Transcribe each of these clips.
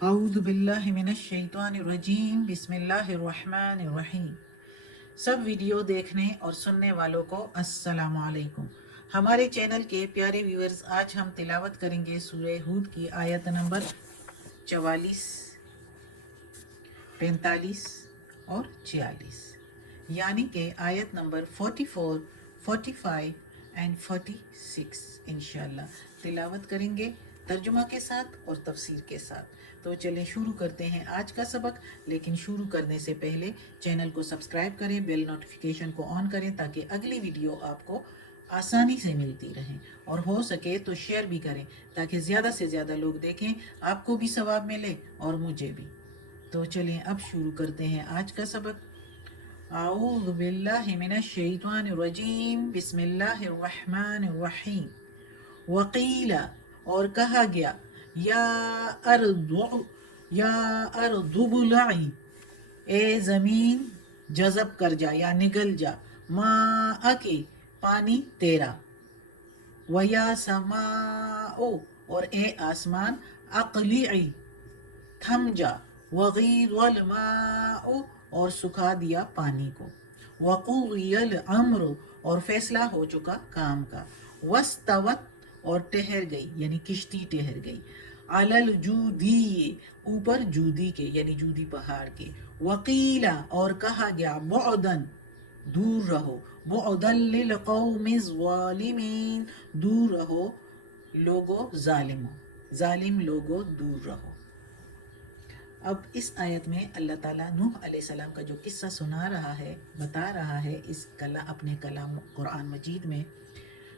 اعوذ باللہ من الشیطان الرجیم بسم اللہ الرحمن الرحیم۔ سب ویڈیو دیکھنے اور سننے والوں کو السلام علیکم۔ ہمارے چینل کے پیارے ویورز، آج ہم تلاوت کریں گے سورہ ہود کی آیت نمبر 44، 45 اور 46، یعنی کہ آیت نمبر 44، 45 اینڈ 46 انشاءاللہ تلاوت کریں گے ترجمہ کے ساتھ اور تفسیر کے ساتھ۔ تو چلیں شروع کرتے ہیں آج کا سبق، لیکن شروع کرنے سے پہلے چینل کو سبسکرائب کریں، بیل نوٹیفیکیشن کو آن کریں تاکہ اگلی ویڈیو آپ کو آسانی سے ملتی رہیں، اور ہو سکے تو شیئر بھی کریں تاکہ زیادہ سے زیادہ لوگ دیکھیں، آپ کو بھی ثواب ملے اور مجھے بھی۔ تو چلیں اب شروع کرتے ہیں آج کا سبق۔ اعوذ باللہ من الشیطان الرجیم بسم اللہ الرحمن الرحیم۔ وقیل، اور کہا گیا، یا ارض، یا ارض بلعی، اے زمین جذب کر جا یا نگل جا، ماء کے پانی تیرا، ویا سماء، اور اے آسمان، اقلعی تھم جا، وغیض الماء، اور سکھا دیا پانی کو، وقضی الامر، اور فیصلہ ہو چکا کام کا، واستوت، اور ٹہر گئی یعنی کشتی ٹہر گئی، علی الجودی، اوپر جودی کے یعنی جودی پہاڑ کے، وقیلا، اور کہا گیا، بعدن، دور رہو، بعدن للقوم الظالمین، دور رہو لوگو ظالموں، ظالم لوگو دور رہو۔ اب اس آیت میں اللہ تعالیٰ نوح علیہ السلام کا جو قصہ سنا رہا ہے، بتا رہا ہے اپنے کلام قرآن مجید میں،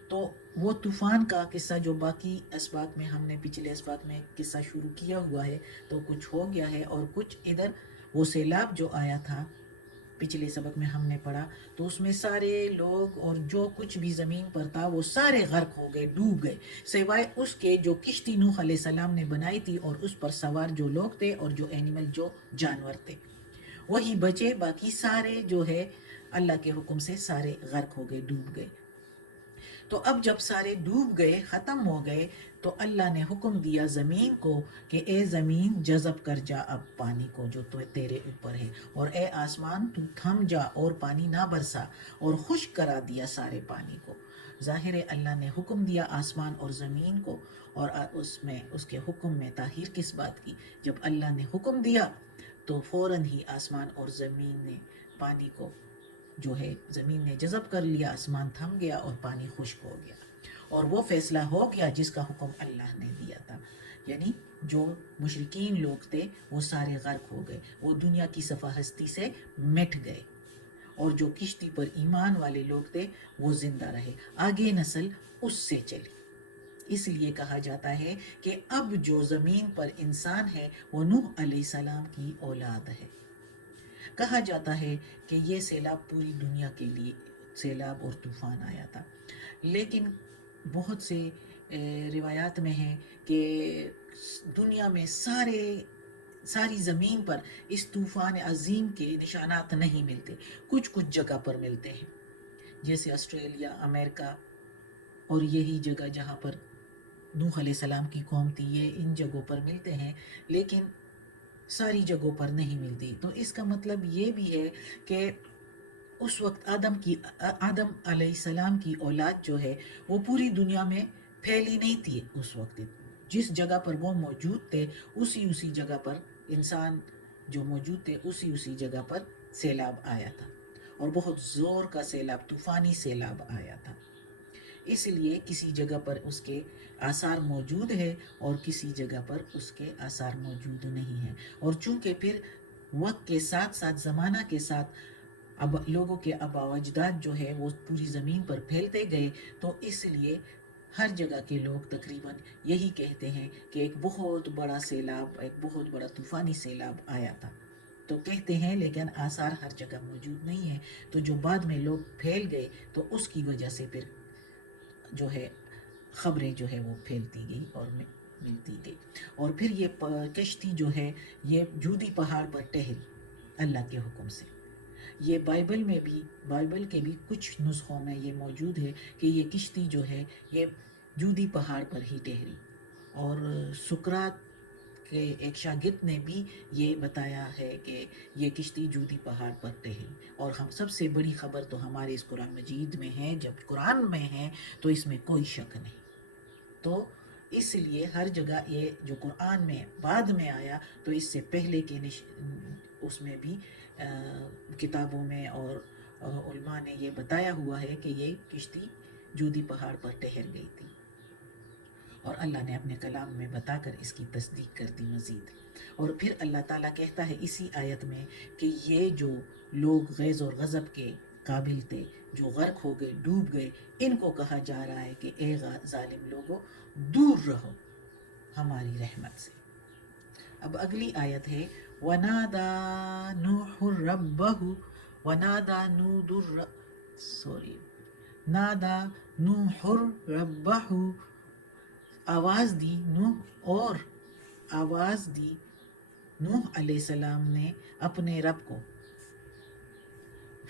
تو وہ طوفان کا قصہ جو باقی اسباق میں ہم نے پچھلے اسباق میں قصہ شروع کیا ہوا ہے، تو کچھ ہو گیا ہے، اور کچھ ادھر وہ سیلاب جو آیا تھا پچھلے سبق میں ہم نے پڑھا، تو اس میں سارے لوگ اور جو کچھ بھی زمین پر تھا وہ سارے غرق ہو گئے، ڈوب گئے، سوائے اس کے جو کشتی نوح علیہ السلام نے بنائی تھی اور اس پر سوار جو لوگ تھے اور جو اینیمل جو جانور تھے وہی بچے، باقی سارے جو ہے اللہ کے حکم سے سارے غرق ہو گئے، ڈوب گئے۔ تو اب جب سارے ڈوب گئے، ختم ہو گئے، تو اللہ نے حکم دیا زمین کو کہ اے زمین جذب کر جا اب پانی کو جو تیرے اوپر ہے، اور اے آسمان تو تھم جا اور پانی نہ برسا، اور خشک کرا دیا سارے پانی کو۔ ظاہر ہے اللہ نے حکم دیا آسمان اور زمین کو، اور اس کے حکم میں تاخیر کس بات کی؟ جب اللہ نے حکم دیا تو فوراً ہی آسمان اور زمین نے پانی کو جو ہے زمین نے جذب کر لیا، آسمان تھم گیا اور پانی خشک ہو گیا، اور وہ فیصلہ ہو گیا جس کا حکم اللہ نے دیا تھا، یعنی جو مشرکین لوگ تھے وہ سارے غرق ہو گئے، وہ دنیا کی صفحہ ہستی سے مٹ گئے، اور جو کشتی پر ایمان والے لوگ تھے وہ زندہ رہے، آگے نسل اس سے چلی۔ اس لیے کہا جاتا ہے کہ اب جو زمین پر انسان ہے وہ نوح علیہ السلام کی اولاد ہے۔ کہا جاتا ہے کہ یہ سیلاب پوری دنیا کے لیے سیلاب اور طوفان آیا تھا، لیکن بہت سے روایات میں ہے کہ دنیا میں ساری زمین پر اس طوفان عظیم کے نشانات نہیں ملتے، کچھ جگہ پر ملتے ہیں، جیسے آسٹریلیا، امریکہ، اور یہی جگہ جہاں پر نوح علیہ السلام کی قوم تھی، یہ ان جگہوں پر ملتے ہیں، لیکن ساری جگہوں پر نہیں ملتی۔ تو اس کا مطلب یہ بھی ہے کہ اس وقت آدم علیہ السلام کی اولاد جو ہے وہ پوری دنیا میں پھیلی نہیں تھی، اس وقت جس جگہ پر وہ موجود تھے اسی جگہ پر انسان جو موجود تھے اسی جگہ پر سیلاب آیا تھا، اور بہت زور کا سیلاب، طوفانی سیلاب آیا تھا۔ اس لیے کسی جگہ پر اس کے آثار موجود ہے اور کسی جگہ پر اس کے آثار موجود نہیں ہیں، اور چونکہ پھر وقت کے ساتھ ساتھ، زمانہ کے ساتھ، اب لوگوں کے آباء و اجداد جو ہے وہ پوری زمین پر پھیلتے گئے، تو اس لیے ہر جگہ کے لوگ تقریباً یہی کہتے ہیں کہ ایک بہت بڑا سیلاب، ایک بہت بڑا طوفانی سیلاب آیا تھا، تو کہتے ہیں، لیکن آثار ہر جگہ موجود نہیں ہیں، تو جو بعد میں لوگ پھیل گئے تو اس کی وجہ سے پھر جو ہے خبریں جو ہے وہ پھیلتی گئی اور ملتی گئی، اور پھر یہ کشتی جو ہے یہ جودی پہاڑ پر ٹہری اللہ کے حکم سے۔ یہ بائبل کے بھی کچھ نسخوں میں یہ موجود ہے کہ یہ کشتی جو ہے یہ جودی پہاڑ پر ہی ٹہری، اور سکرات ایک شاگرد نے بھی یہ بتایا ہے کہ یہ کشتی جودی پہاڑ پر ٹہری، اور ہم سب سے بڑی خبر تو ہمارے اس قرآن مجید میں ہے، جب قرآن میں ہے تو اس میں کوئی شک نہیں۔ تو اس لیے ہر جگہ یہ جو قرآن میں بعد میں آیا تو اس سے پہلے کے اس میں بھی کتابوں میں اور علماء نے یہ بتایا ہوا ہے کہ یہ کشتی جودی پہاڑ پر ٹہر گئی تھی، اور اللہ نے اپنے کلام میں بتا کر اس کی تصدیق کر دی مزید۔ اور پھر اللہ تعالیٰ کہتا ہے اسی آیت میں کہ یہ جو لوگ غیظ اور غضب کے قابل تھے، جو غرق ہو گئے، ڈوب گئے، ان کو کہا جا رہا ہے کہ اے ظالم لوگو، دور رہو ہماری رحمت سے۔ اب اگلی آیت ہے وَنَادَى نُوحٌ رَبَّهُ وَنَادَى نُودُ سوری نَادَى نُوحٌ رَبَّهُ، آواز دی نوح، اور آواز دی نوح علیہ السلام نے اپنے رب کو،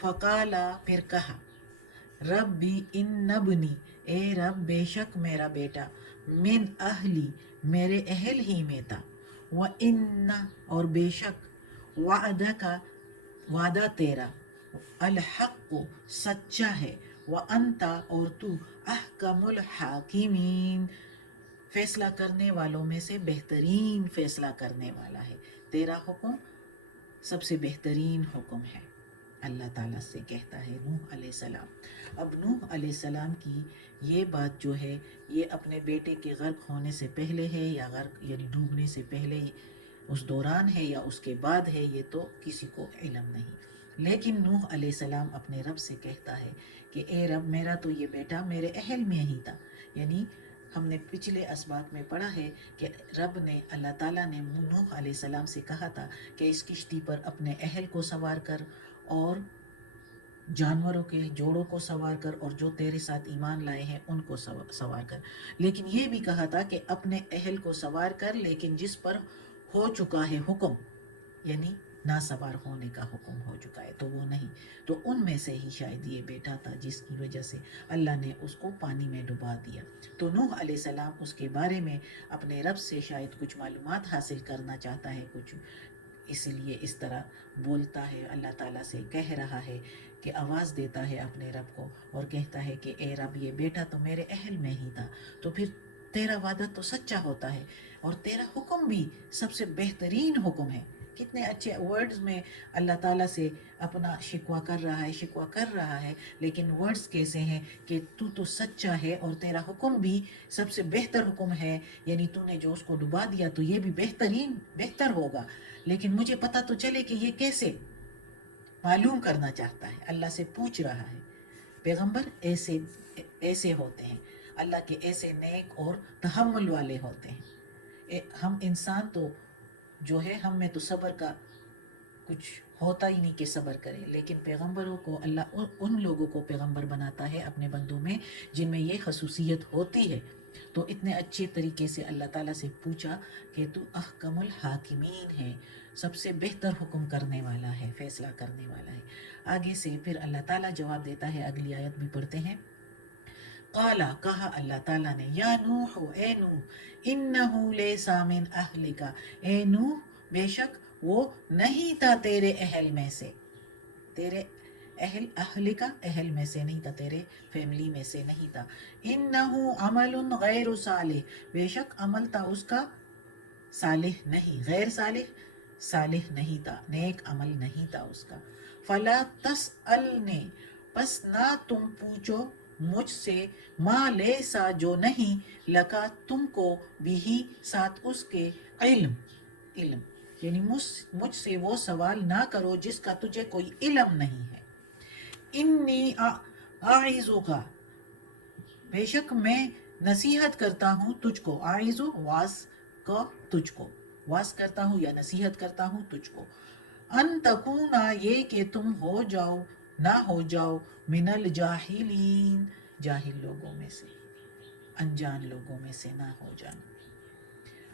فقالا، پھر کہا، ربی ان ابنی، اے رب بے شک میرا بیٹا، من اہلی، میرے اہل ہی میں تھا، وَإِنَّ، اور بے شک، وعدہ وعدہ تیرا، الحق سچا ہے، وَأَنْتَ، اور تو، احکم الحاکمین، فیصلہ کرنے والوں میں سے بہترین فیصلہ کرنے والا ہے، تیرا حکم سب سے بہترین حکم ہے۔ اللہ تعالیٰ سے کہتا ہے نوح علیہ السلام۔ اب نوح علیہ السلام کی یہ بات جو ہے یہ اپنے بیٹے کے غرق ہونے سے پہلے ہے یا غرق یعنی ڈوبنے سے پہلے اس دوران ہے یا اس کے بعد ہے، یہ تو کسی کو علم نہیں، لیکن نوح علیہ السلام اپنے رب سے کہتا ہے کہ اے رب میرا تو یہ بیٹا میرے اہل میں ہی تھا، یعنی ہم نے پچھلے اسباق میں پڑھا ہے کہ رب نے، اللہ تعالیٰ نے نوح علیہ السلام سے کہا تھا کہ اس کشتی پر اپنے اہل کو سوار کر اور جانوروں کے جوڑوں کو سوار کر اور جو تیرے ساتھ ایمان لائے ہیں ان کو سوار کر، لیکن یہ بھی کہا تھا کہ اپنے اہل کو سوار کر، لیکن جس پر ہو چکا ہے حکم، یعنی نہ سوار ہونے کا حکم ہو چکا ہے تو وہ نہیں، تو ان میں سے ہی شاید یہ بیٹا تھا جس کی وجہ سے اللہ نے اس کو پانی میں ڈبا دیا۔ تو نوح علیہ السلام اس کے بارے میں اپنے رب سے شاید کچھ معلومات حاصل کرنا چاہتا ہے، کچھ اس لیے اس طرح بولتا ہے، اللہ تعالیٰ سے کہہ رہا ہے کہ آواز دیتا ہے اپنے رب کو اور کہتا ہے کہ اے رب یہ بیٹا تو میرے اہل میں ہی تھا، تو پھر تیرا وعدہ تو سچا ہوتا ہے اور تیرا حکم بھی سب سے بہترین حکم ہے۔ کتنے اچھے ورڈز میں اللہ تعالیٰ سے اپنا شکوہ کر رہا ہے، لیکن ورڈز کیسے ہیں کہ تو سچا ہے اور تیرا حکم بھی سب سے بہتر حکم ہے، یعنی تو نے جو اس کو ڈبا دیا تو یہ بھی بہتر ہوگا، لیکن مجھے پتہ تو چلے کہ یہ کیسے، معلوم کرنا چاہتا ہے، اللہ سے پوچھ رہا ہے۔ پیغمبر ایسے ہوتے ہیں، اللہ کے ایسے نیک اور تحمل والے ہوتے ہیں۔ ہم انسان تو جو ہے ہم میں تو صبر کا کچھ ہوتا ہی نہیں کہ صبر کرے، لیکن پیغمبروں کو اللہ ان لوگوں کو پیغمبر بناتا ہے اپنے بندوں میں جن میں یہ خصوصیت ہوتی ہے۔ تو اتنے اچھے طریقے سے اللہ تعالیٰ سے پوچھا کہ تو احکم الحاکمین ہے، سب سے بہتر حکم کرنے والا ہے، فیصلہ کرنے والا ہے۔ آگے سے پھر اللہ تعالیٰ جواب دیتا ہے، اگلی آیت بھی پڑھتے ہیں۔ قالا، کہا اللہ تعالیٰ نے، یا نوح، اے نوح، انہو لیسا من اہلکا، اے نوح بے شک وہ نہیں تھا تیرے اہل میں سے، تیرے اہل کا اہل میں سے نہیں تھا، تیرے فیملی میں سے نہیں تھا، انہو عمل غیر صالح، بے شک عمل تھا اس کا صالح نہیں، غیر صالح نہیں تھا، نیک عمل نہیں تھا اس کا، فلا تسألنی، پس نہ تم پوچھو مجھ سے، ما لیسا جو نہیں، لکا تم کو، بھی ساتھ اس کے، علم یعنی مجھ سے وہ سوال نہ کرو جس کا تجھے کوئی علم نہیں ہے۔ انی اعظک، بے شک میں نصیحت کرتا ہوں تجھ کو، اعظ واس کرتا ہوں یا نصیحت کرتا ہوں تجھ کو، ان تکونا، یہ کہ تم نہ ہو جاؤ، من الجاہلین، جاہل لوگوں میں سے، انجان لوگوں میں سے نہ ہو جانا۔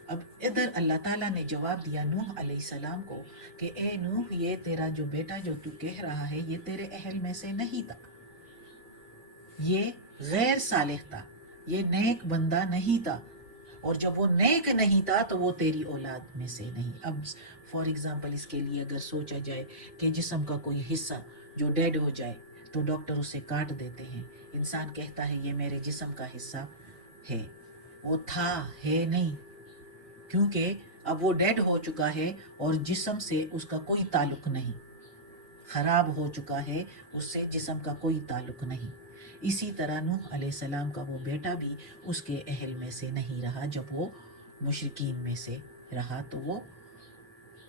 اب ادھر اللہ تعالیٰ نے جواب دیا نوح علیہ السلام کو کہ اے نوح یہ تیرا جو بیٹا جو تو کہہ رہا ہے یہ تیرے اہل میں سے نہیں تھا، یہ غیر صالح تھا، یہ نیک بندہ نہیں تھا، اور جب وہ نیک نہیں تھا تو وہ تیری اولاد میں سے نہیں. اب فار ایگزامپل اس کے لیے اگر سوچا جائے کہ جسم کا کوئی حصہ جو ڈیڈ ہو جائے تو ڈاکٹر اسے کاٹ دیتے ہیں. انسان کہتا ہے یہ میرے جسم کا حصہ ہے. وہ تھا ہے نہیں، کیونکہ اب وہ ڈیڈ ہو چکا ہے اور جسم سے اس کا کوئی تعلق نہیں، خراب ہو چکا ہے، اس سے جسم کا کوئی تعلق نہیں. اسی طرح نوح علیہ السلام کا وہ بیٹا بھی اس کے اہل میں سے نہیں رہا. جب وہ مشرکین میں سے رہا تو وہ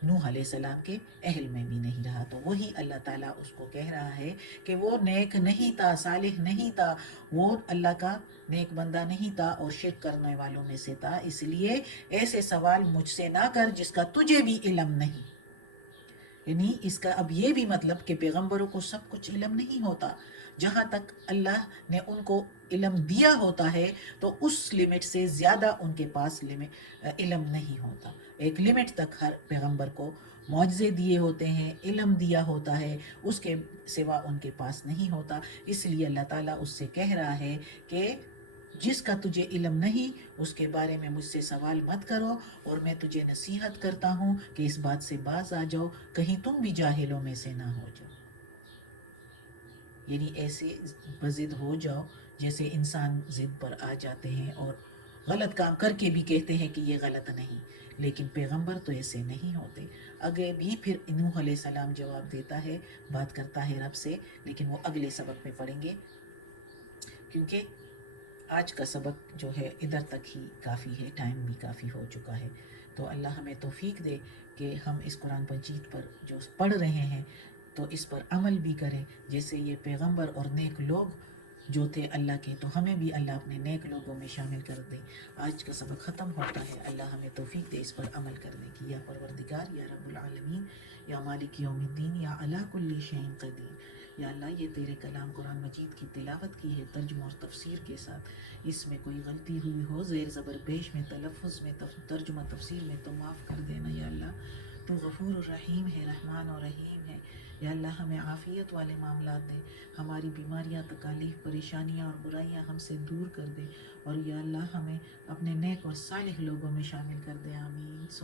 نوح علیہ السلام کے اہل میں بھی نہیں رہا. تو وہی اللہ تعالیٰ اس کو کہہ رہا ہے کہ وہ نیک نہیں تھا، صالح نہیں تھا، وہ اللہ کا نیک بندہ نہیں تھا اور شرک کرنے والوں میں سے تھا. اس لیے ایسے سوال مجھ سے نہ کر جس کا تجھے بھی علم نہیں. یعنی اس کا اب یہ بھی مطلب کہ پیغمبروں کو سب کچھ علم نہیں ہوتا. جہاں تک اللہ نے ان کو علم دیا ہوتا ہے تو اس لمٹ سے زیادہ ان کے پاس علم نہیں ہوتا. ایک لمٹ تک ہر پیغمبر کو معجزے دیے ہوتے ہیں، علم دیا ہوتا ہے، اس کے سوا ان کے پاس نہیں ہوتا. اس لیے اللہ تعالیٰ اس سے کہہ رہا ہے کہ جس کا تجھے علم نہیں اس کے بارے میں مجھ سے سوال مت کرو، اور میں تجھے نصیحت کرتا ہوں کہ اس بات سے باز آ جاؤ، کہیں تم بھی جاہلوں میں سے نہ ہو جاؤ. یعنی ایسے بضد ہو جاؤ جیسے انسان ضد پر آ جاتے ہیں اور غلط کام کر کے بھی کہتے ہیں کہ یہ غلط نہیں. لیکن پیغمبر تو ایسے نہیں ہوتے. آگے بھی پھر نوح علیہ السلام جواب دیتا ہے، بات کرتا ہے رب سے، لیکن وہ اگلے سبق میں پڑھیں گے کیونکہ آج کا سبق جو ہے ادھر تک ہی کافی ہے، ٹائم بھی کافی ہو چکا ہے. تو اللہ ہمیں توفیق دے کہ ہم اس قرآن مجید پر جو پڑھ رہے ہیں تو اس پر عمل بھی کریں جیسے یہ پیغمبر اور نیک لوگ جو تھے اللہ کے. تو ہمیں بھی اللہ اپنے نیک لوگوں میں شامل کر دے. آج کا سبق ختم ہوتا ہے. اللہ ہمیں توفیق دے اس پر عمل کرنے کی. یا پروردگار، یا رب العالمین، یا مالک یوم الدین، یا علی کل شیء قدیر. یا اللہ یہ تیرے کلام قرآن مجید کی تلاوت کی ہے ترجمہ اور تفسیر کے ساتھ، اس میں کوئی غلطی ہوئی ہو زیر زبر پیش میں، تلفظ میں، ترجمہ تفسیر میں تو معاف کر دینا. یا اللہ تو غفور الرحیم ہے، رحمان اور رحیم ہے. یا اللہ ہمیں عافیت والے معاملات دے، ہماری بیماریاں، تکالیف، پریشانیاں اور برائیاں ہم سے دور کر دے، اور یا اللہ ہمیں اپنے نیک اور صالح لوگوں میں شامل کر دے. آمین.